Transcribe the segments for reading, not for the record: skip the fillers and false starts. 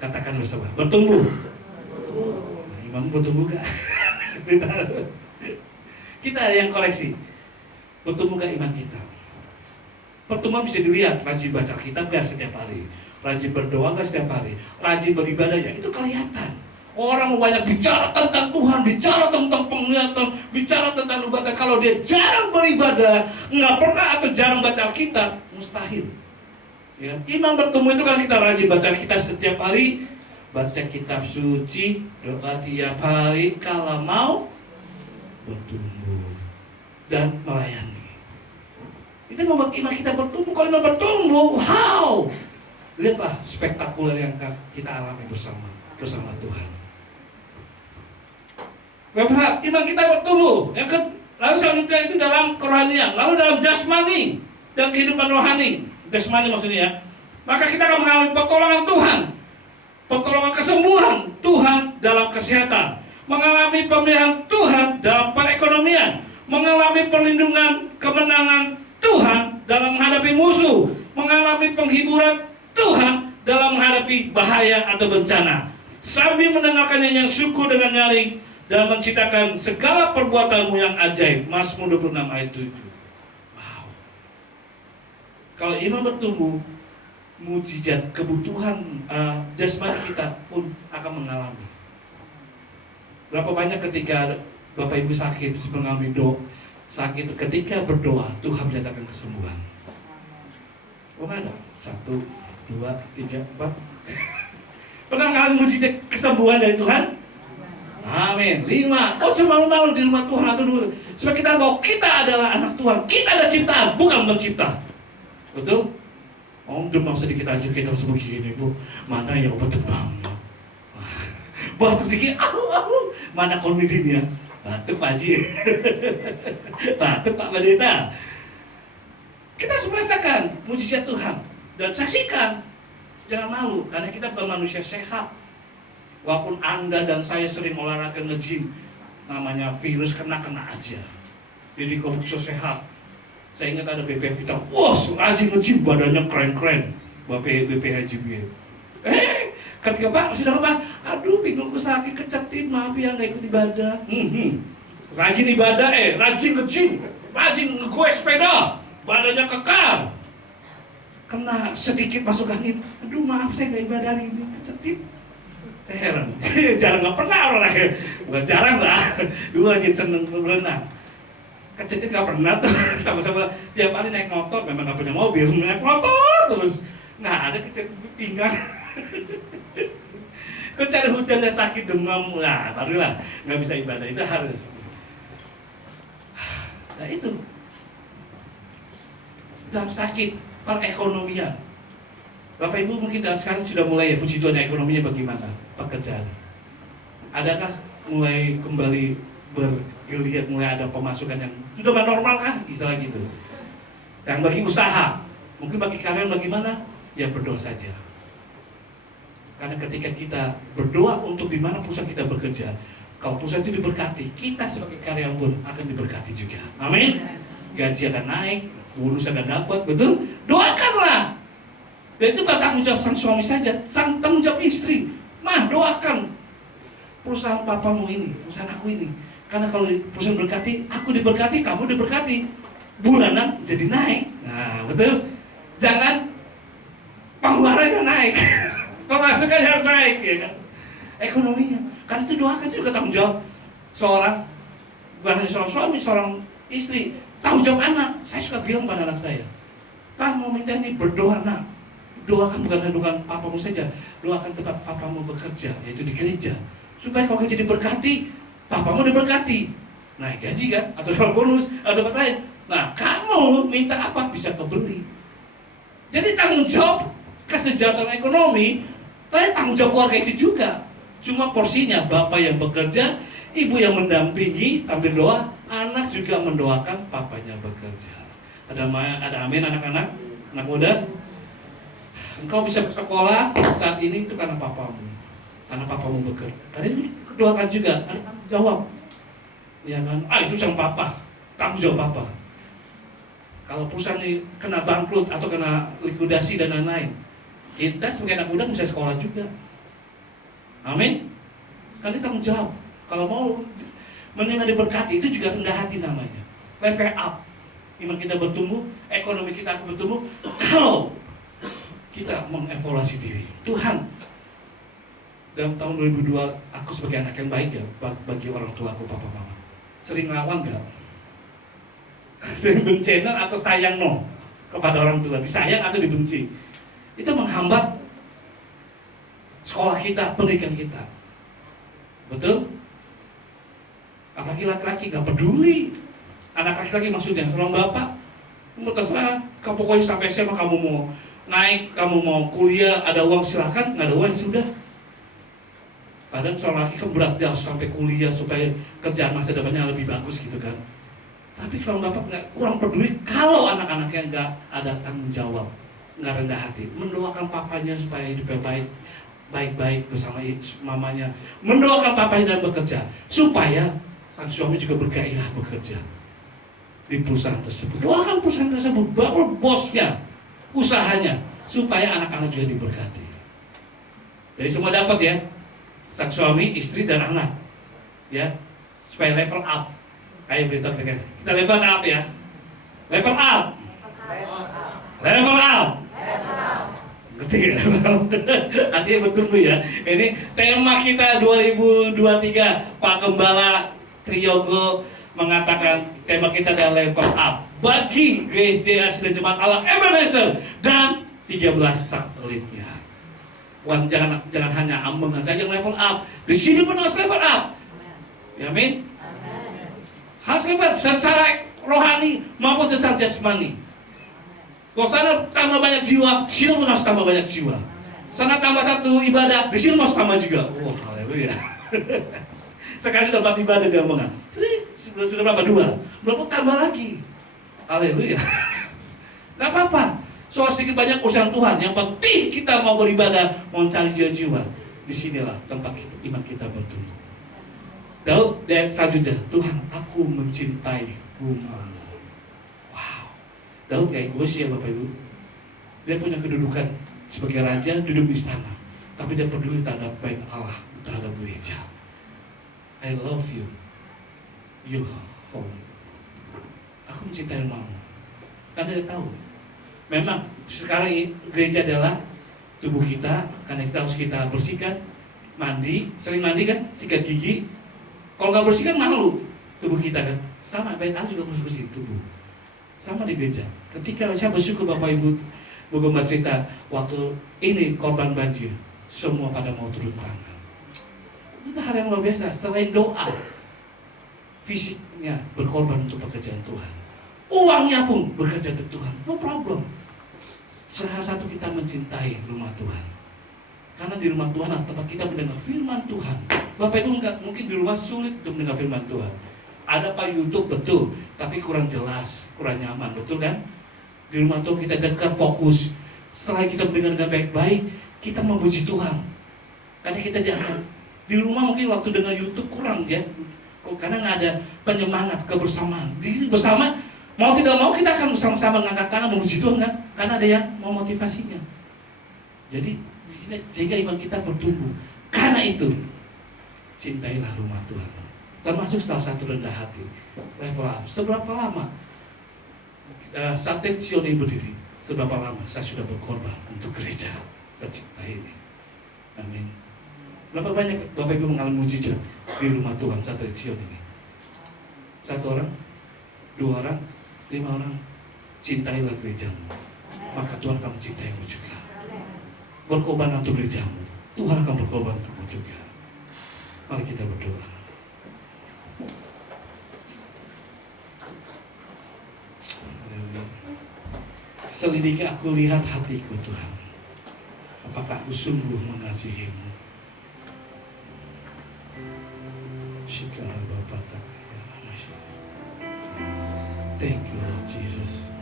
Katakan bersama, bertumbuh. Imam bertumbuh gak? Kita ada yang koreksi. Bertumbuh gak iman kita? Pertumbuhan bisa dilihat, rajin baca kitab gak setiap hari, rajin berdoa gak setiap hari, rajin beribadah ya, itu kelihatan. Orang banyak bicara tentang Tuhan, bicara tentang penglihatan, bicara tentang ibadah. Kalau dia jarang beribadah, nggak pernah atau jarang baca kitab, mustahil. Ya, iman bertumbuh itu kan kita rajin baca kitab setiap hari, baca kitab suci, doa tiap hari, kalau mau bertumbuh dan melayani. Itu membuat iman kita bertumbuh. Kalau iman bertumbuh, wow, lihatlah spektakuler yang kita alami bersama Tuhan. Bapak, iman kita bertumbuh. Lalu selanjutnya itu dalam kerohanian, lalu dalam jasmani dan kehidupan rohani. Jasmani maksudnya ya. Maka kita akan mengalami pertolongan Tuhan, pertolongan kesembuhan Tuhan dalam kesehatan, mengalami pemeliharaan Tuhan dalam perekonomian, mengalami perlindungan kemenangan Tuhan dalam menghadapi musuh, mengalami penghiburan Tuhan dalam menghadapi bahaya atau bencana, sambil mendengarkan nyanyian syukur dengan nyaring dan menciptakan segala perbuatanmu yang ajaib. Mazmur 26 ayat 7. Wow. Kalau iman bertumbuh, mujizat kebutuhan jasmani kita pun akan mengalami. Berapa banyak ketika Bapak Ibu sakit mengalami sakit, ketika berdoa Tuhan menyatakan kesembuhan. Oh ada 1, 2, 3, 4. Pernah mengalami mujizat kesembuhan dari Tuhan? Amin. 5. Oh cuma malu-malu di rumah Tuhan atau dulu. Supaya kita tahu kita adalah anak Tuhan. Kita ada ciptaan, bukan pencipta. Betul? Oh demam sedikit aja kita harus begini Bu. Mana ya obat demam? Batuk dikit, mana konidin ya? Batuk Pak Haji. Batuk Pak Pendeta. Kita harus merasakan mujizat Tuhan dan saksikan. Jangan malu, karena kita bukan manusia sehat. Walaupun Anda dan saya sering olahraga nge-gym, namanya virus kena aja. Jadi kalau bisa sehat. Saya ingat ada BPH kita, wah rajin nge-gym, badannya keren-keren. BPH gym. Ketika Pak, sudah Pak, aduh pinggulku sakit, kecetin, maaf ya nggak ikut ibadah. Rajin ibadah, rajin nge-gym, rajin gue sepeda, badannya kekar. Kena sedikit masuk angin, aduh maaf saya nggak ibadah hari ini, kecetin. Saya heran, jarang nggak pernah orang bukan jarang lah, dulu lagi seneng berenang. Kecetin nggak pernah tuh, sama-sama tiap hari naik motor, memang nggak punya mobil, naik motor terus, nggak ada kecetin pinggang. Kau cari hujan dan sakit demam, nah barulah nggak bisa ibadah, itu harus. Nah itu dalam sakit perekonomian. Bapak Ibu mungkin sekarang sudah mulai ya, puji Tuhan ekonominya bagaimana, pekerjaan. Adakah mulai kembali bergeliat, mulai ada pemasukan yang sudah normal kah, istilah gitu. Yang bagi usaha, mungkin bagi karyawan bagaimana? Ya berdoa saja. Karena ketika kita berdoa untuk di mana perusahaan kita bekerja, kalau perusahaan itu diberkati, kita sebagai karyawan pun akan diberkati juga. Amin. Gaji akan naik, bonus akan dapat, betul? Doakanlah. Dan itu bukan tanggung jawab sang suami saja, sang tanggung jawab istri. Nah, doakan perusahaan papamu ini, perusahaan aku ini. Karena kalau perusahaan berkati, aku diberkati, kamu diberkati. Bulanan jadi naik. Nah, betul? Jangan pengeluarannya naik. Pemasukan harus naik, ya kan? Ekonominya. Karena itu doakan, itu juga tanggung jawab seorang, bukan hanya seorang suami, seorang istri. Tanggung jawab anak. Saya suka bilang pada anak saya, Pak mau minta ini berdoa nak. Doakan bukan papamu saja, doakan tempat papamu bekerja, yaitu di gereja. Supaya kalau jadi berkati, papamu diberkati. Naik gaji kan, atau dapat bonus, atau tempat lain. Nah, kamu minta apa bisa kebeli. Jadi tanggung jawab kesejahteraan ekonomi, tapi tanggung jawab keluarga itu juga. Cuma porsinya, bapak yang bekerja, ibu yang mendampingi sambil doa, anak juga mendoakan papanya bekerja. Ada amin anak-anak, anak muda. Engkau bisa bersekolah saat ini itu karena papamu bekerja. Karena ini doakan juga, anak jawab. Ya kan? Itu sang papa, tanggung jawab papa. Kalau perusahaan ini kena bangkrut atau kena likuidasi dan lain-lain, kita sebagai anak muda bisa sekolah juga. Amin. Kan ini tanggung jawab. Kalau mau menerima diberkati, itu juga rendah hati namanya. Level up. Iman kita bertumbuh, ekonomi kita akan bertumbuh kalau kita mengevaluasi diri. Tuhan, dalam tahun 2002 aku sebagai anak yang baik gak bagi orang tua aku, papa mama? Sering ngelawan gak? Sering bencana atau sayang no kepada orang tua? Disayang atau dibenci? Itu menghambat sekolah kita, pendidikan kita. Betul? Apalagi laki-laki gak peduli. Anak laki-laki maksudnya, orang bapak mau terserah, kamu pokoknya sampai SMA kamu mau naik, kamu mau kuliah, ada uang silakan, nggak ada uang sudah. Padahal seorang laki kan berat dia sampai kuliah supaya kerjaan masa depannya lebih bagus gitu kan. Tapi kalau bapak nggak, kurang peduli kalau anak-anaknya nggak ada tanggung jawab, nggak rendah hati, mendoakan papanya supaya hidupnya baik-baik bersama mamanya, mendoakan papanya dan bekerja supaya sang suami juga bergairah bekerja di perusahaan tersebut. Doakan perusahaan tersebut, bawa bosnya, usahanya, supaya anak-anak juga diberkati. Jadi semua dapat ya, sang suami, istri dan anak, ya, supaya level up. Ayo beritahu mereka, kita level up ya, level up, level up. Ngerti ya? Artinya bertumbuh ya. Ini tema kita 2023, Pak Gembala Triyogo mengatakan tema kita adalah level up bagi GSJS dan Jemaat Allah Ebenezer dan 13 satelitnya. Jangan hanya ambang saja level up. Di sini pun harus level up. Ya, amin. Harus level secara rohani maupun secara jasmani. Kalau sana tambah banyak jiwa, di sini pun harus tambah banyak jiwa. Sana tambah satu ibadah, di sini harus tambah juga. Oh, haleluya. Sekali dapat ibadah dia omongan. Sudah berapa? 2. Berapa tambah lagi? Haleluya. Gak apa-apa. Soal sedikit banyak urusan Tuhan. Yang penting kita mau beribadah, mau cari jiwa-jiwa. Disinilah tempat kita, iman kita bertumbuh. Daud dan selanjutnya, Tuhan, aku mencintai rumah-Mu. Wow. Daud gak egois ya Bapak Ibu. Dia punya kedudukan sebagai raja, duduk di istana. Tapi dia peduli terhadap baik Allah, terhadap gereja. I love you. You home. Aku mencintai rumahmu. Karena dia tahu. Memang sekarang gereja adalah tubuh kita. Karena kita harus kita bersihkan. Mandi, sering mandi kan, sikat gigi. Kalau nggak bersihkan malu tubuh kita kan. Sama, baik Allah juga harus bersih tubuh. Sama di gereja. Ketika saya bersyukur Bapak Ibu Gembala cerita waktu ini korban banjir, semua pada mau turun tangan. Itu hal yang luar biasa. Selain doa, fisiknya berkorban untuk pekerjaan Tuhan, uangnya pun bekerja untuk Tuhan. No problem. Salah satu kita mencintai rumah Tuhan. Karena di rumah Tuhan tempat kita mendengar firman Tuhan. Bapak Ibu mungkin di rumah sulit untuk mendengar firman Tuhan. Ada Pak YouTube betul, tapi kurang jelas, kurang nyaman, betul kan? Di rumah Tuhan kita dekat, fokus. Setelah kita mendengar dengan baik-baik, kita memuji Tuhan. Karena kita diangkat. Di rumah mungkin waktu dengar YouTube kurang ya, karena nggak ada penyemangat, kebersamaan. Di bersama, mau tidak mau kita akan bersama-sama mengangkat tangan memuji Tuhan kan? Karena ada yang mau motivasinya. Jadi sehingga iman kita bertumbuh. Karena itu, cintailah rumah Tuhan. Termasuk salah satu rendah hati, level up. Seberapa lama Satet Sion ini berdiri? Seberapa lama saya sudah berkorban untuk gereja tercinta ini? Amin. Berapa banyak Bapak Ibu mengalami mujizat di rumah Tuhan Satet Sion ini? 1 orang, 2 orang, 5 orang. Cintailah gerejamu, maka Tuhan akan mencintaimu juga. Berkorban untuk gerejamu, Tuhan akan berkorban untukmu juga. Mari kita berdoa. Selidiki aku, lihat hatiku Tuhan. Apakah aku sungguh mengasihi-Mu? Thank you Lord Jesus.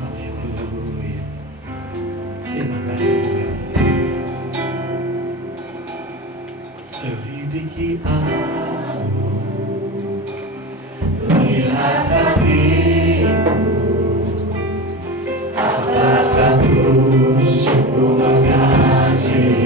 Haleluya. Terima kasih Tuhan. Selidiki aku, lihat hatiku. Apakah ku sungguh mengasihi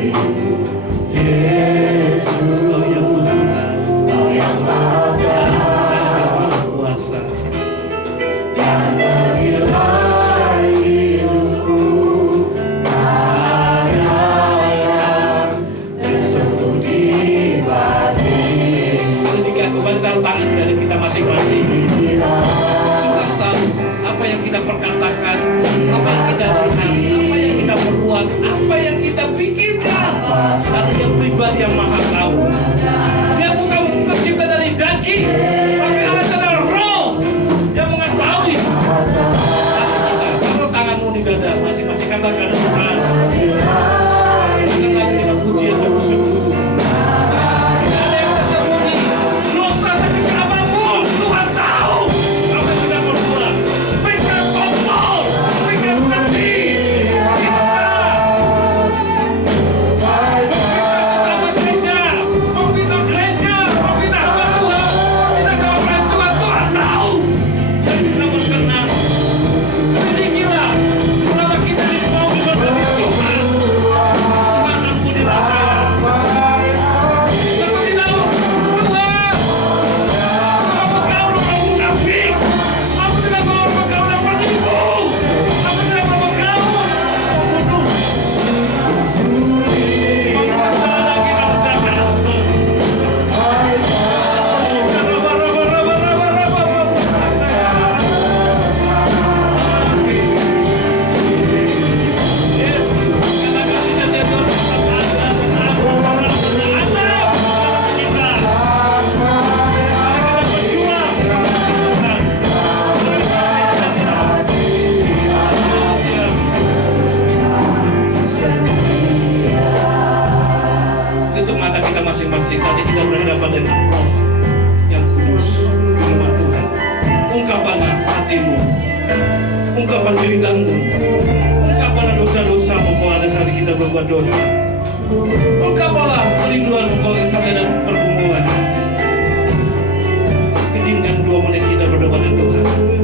apa yang kita pikirkan. Karena yang pribadi yang maha tahu. Dia bukan tercipta dari daging, tapi Allah adalah roh yang mengetahui. Kalau tanganmu di dada, masing-masing katakan Tuhan. Dengan lagu dengan pujian sungguh-sungguh. Ada yang tersembunyi, dosa sakit apapun, Tuhan tahu. Apa yang kita berbuat, berikan kontrol, berikan hati kita. Sama gereja, mau kita gereja, mau kita hamba Tuhan, kita sama pelayan Tuhan, Tuhan tahu. Dan kita berkenan. Sedikitlah, selama kita mau diberkati Tuhan, Tuhan ampunilah saya. Seperti tahu, Tuhan, aku kau orang munafik, aku tidak mau kau orang penipu, aku tidak mau kau membunuh. Masalah kita bersama. Yes, karena kasih setia Tuhan kita. Mari kita berjuang Tuhan. Tutup mata kita masing-masing saat kita berhadapan dengan Roh yang kudus, firman Tuhan. Ungkapkanlah hatimu, ungkapkan ceritamu, ungkapkanlah dosa-dosamu kalau ada saat kita berbuat dosa. Ungkapkanlah perlindunganmu kalau saat ada pergumulan. Izinkan 2 menit kita berdoa pada Tuhan.